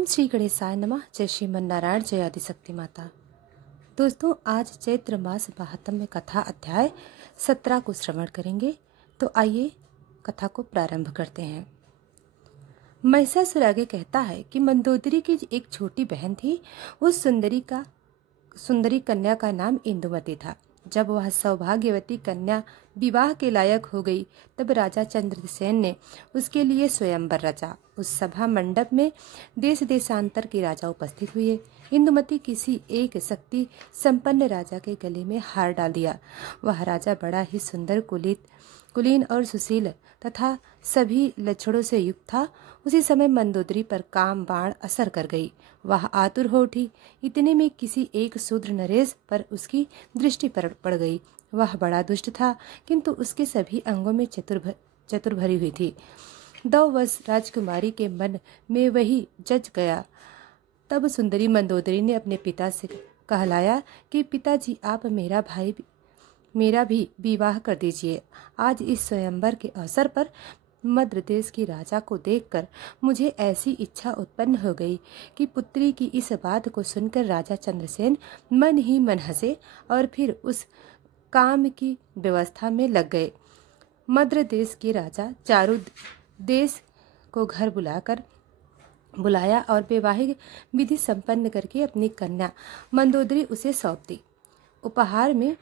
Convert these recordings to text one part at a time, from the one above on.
ओम श्री गणेशाय नमः। जय श्रीमन नारायण, जय आदिशक्ति माता। दोस्तों, आज चैत्र मास महात्म्य कथा अध्याय 17 को श्रवण करेंगे। तो आइए कथा को प्रारंभ करते हैं। महिषासुर आगे कहता है कि मंदोदरी की एक छोटी बहन थी। उस सुंदरी कन्या का नाम इंदुमती था। जब वह सौभाग्यवती कन्या विवाह के लायक हो गई, तब राजा चंद्रसेन ने उसके लिए स्वयंवर रचा। उस सभा मंडप में देश देशांतर के राजा उपस्थित हुए। इंदुमती किसी एक शक्ति संपन्न राजा के गले में हार डाल दिया। वह राजा बड़ा ही सुंदर, कुलीन और सुशील तथा सभी लक्षणों से युक्त था। उसी समय मंदोदरी पर काम बाण असर कर गई। वह आतुर हो उठी। इतने में किसी एक शूद्र नरेश पर उसकी दृष्टि पड़ गई। वह बड़ा दुष्ट था, किंतु उसके सभी अंगों में चतुर भरी हुई थी। दौवश राजकुमारी के मन में वही जच गया। तब सुंदरी मंदोदरी ने अपने पिता से कहलाया कि पिताजी, आप मेरा भी विवाह कर दीजिए। आज इस स्वयंवर के अवसर पर मद्र देश की राजा को देखकर मुझे ऐसी इच्छा उत्पन्न हो गई कि पुत्री की इस बात को सुनकर राजा चंद्रसेन मन ही मन हंसे और फिर उस काम की व्यवस्था में लग गए। मद्र देश के राजा चारु देश को घर बुलाया और वैवाहिक विधि संपन्न करके अपनी कन्या मंदोदरी उसे सौंप दी। उपहार में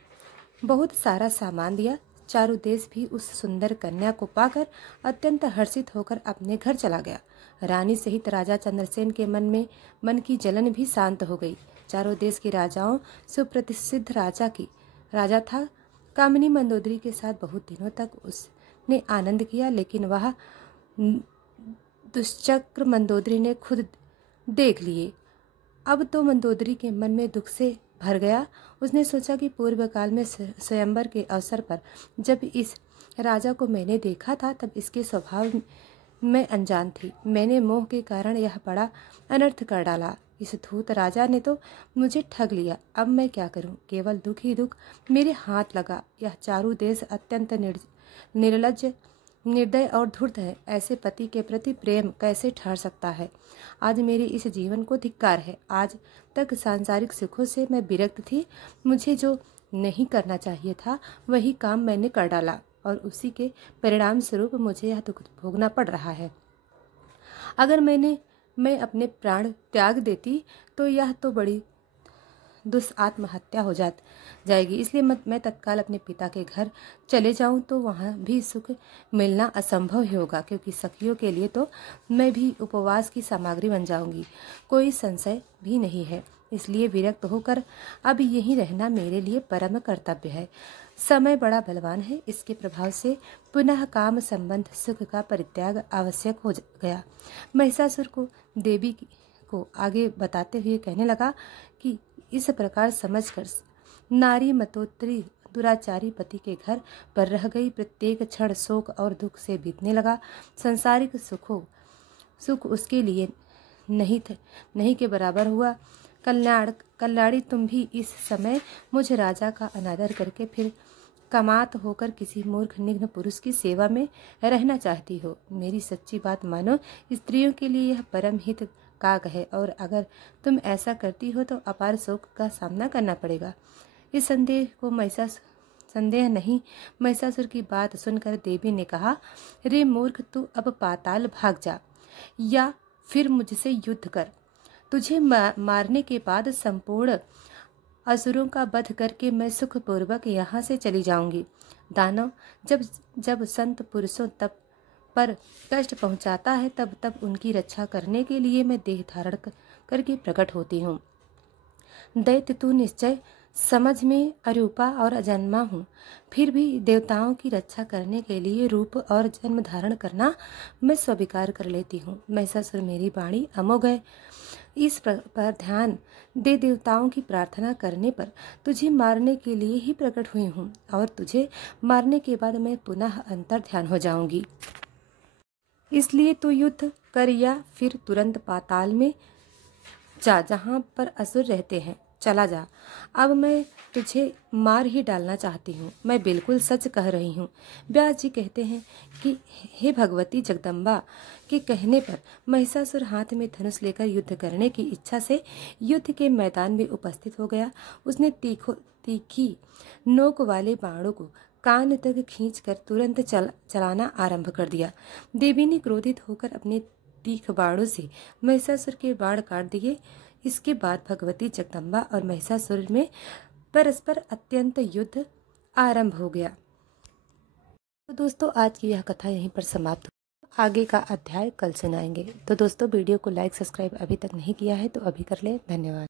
बहुत सारा सामान दिया। चारु देश भी उस सुंदर कन्या को पाकर अत्यंत हर्षित होकर अपने घर चला गया। रानी सहित राजा चंद्रसेन के मन की जलन भी शांत हो गई। चारों देश के राजाओं सुप्रसिद्ध राजा था। कामिनी मंदोदरी के साथ बहुत दिनों तक उसने आनंद किया, लेकिन वह दुष्चक्र मंदोदरी ने खुद देख लिए। अब तो मंदोदरी के मन में दुख से भर गया। उसने सोचा कि पूर्व काल में स्वयंवर के अवसर पर जब इस राजा को मैंने देखा था, तब इसके स्वभाव में अनजान थी। मैंने मोह के कारण यह बड़ा अनर्थ कर डाला। इस धूर्त राजा ने तो मुझे ठग लिया। अब मैं क्या करूं? केवल दुख ही दुख मेरे हाथ लगा। यह चारु देश अत्यंत निर्लज्ज, निर्दय और धूर्त है। ऐसे पति के प्रति प्रेम कैसे ठहर सकता है? आज मेरे इस जीवन को धिक्कार है। आज तक सांसारिक सुखों से मैं विरक्त थी। मुझे जो नहीं करना चाहिए था वही काम मैंने कर डाला और उसी के परिणाम स्वरूप मुझे यह दुख भोगना पड़ रहा है। अगर मैं अपने प्राण त्याग देती तो यह तो बड़ी आत्महत्या हो जाएगी। इसलिए मैं तत्काल अपने पिता के घर चले जाऊं तो वहां भी सुख मिलना असंभव ही होगा, क्योंकि सखियों के लिए तो मैं भी उपवास की सामग्री बन जाऊंगी। कोई संशय भी नहीं है। इसलिए विरक्त होकर अब यहीं रहना मेरे लिए परम कर्तव्य है। समय बड़ा बलवान है। इसके प्रभाव से पुनः काम संबंध सुख का परित्याग आवश्यक हो गया। महिषासुर को देवी को आगे बताते हुए कहने लगा कि इस प्रकार समझकर नारी मतोत्री दुराचारी पति के घर पर रह गई। प्रत्येक क्षण शोक और दुख से बीतने लगा। सांसारिक सुख उसके लिए नहीं के बराबर हुआ। कल्याणी, तुम भी इस समय मुझ राजा का अनादर करके फिर कमात होकर किसी मूर्ख निघ्न पुरुष की सेवा में रहना चाहती हो। मेरी सच्ची बात मानो, स्त्रियों के लिए यह परम हित काक है, और अगर तुम ऐसा करती हो तो अपार शोक का सामना करना पड़ेगा। इस संदेह नहीं। महिषासुर की बात सुनकर देवी ने कहा, रे मूर्ख, तू अब पाताल भाग जा या फिर मुझसे युद्ध कर। तुझे मारने के बाद संपूर्ण असुरों का वध करके मैं सुखपूर्वक यहाँ से चली जाऊंगी। दानव जब संत पुरुषों पर कष्ट पहुंचाता है, तब उनकी रक्षा करने के लिए मैं देह धारण करके प्रकट होती हूँ। दैत्य, तू निश्चय समझ में अरूपा और अजन्मा हूँ, फिर भी देवताओं की रक्षा करने के लिए रूप और जन्म धारण करना मैं स्वीकार कर लेती हूँ। महिषासुर, मेरी वाणी अमोघ है। इस पर ध्यान दे। देवताओं की प्रार्थना करने पर तुझे मारने के लिए ही प्रकट हुई हूँ, और तुझे मारने के बाद मैं पुनः अंतर ध्यान हो जाऊंगी। इसलिए तू युद्ध कर या फिर तुरंत पाताल में जा, जहाँ पर असुर रहते हैं। चला जा, अब मैं तुझे मार ही डालना चाहती हूँ। मैं बिल्कुल सच कह रही हूँ। व्यास जी कहते हैं कि हे भगवती जगदम्बा के कहने पर महिषासुर हाथ में धनुष लेकर युद्ध करने की इच्छा से युद्ध के मैदान में उपस्थित हो गया। उसने तीखी नोक वाले बाणों को कान तक खींचकर तुरंत चलाना आरंभ कर दिया। देवी ने क्रोधित होकर अपने तीख बाणों से महिषासुर के बाण काट दिए। इसके बाद भगवती जगदम्बा और महिषासुर में परस्पर अत्यंत युद्ध आरंभ हो गया। तो दोस्तों, आज की यह कथा यहीं पर समाप्त हो। आगे का अध्याय कल सुनाएंगे। तो दोस्तों, वीडियो को लाइक सब्सक्राइब अभी तक नहीं किया है तो अभी कर ले। धन्यवाद।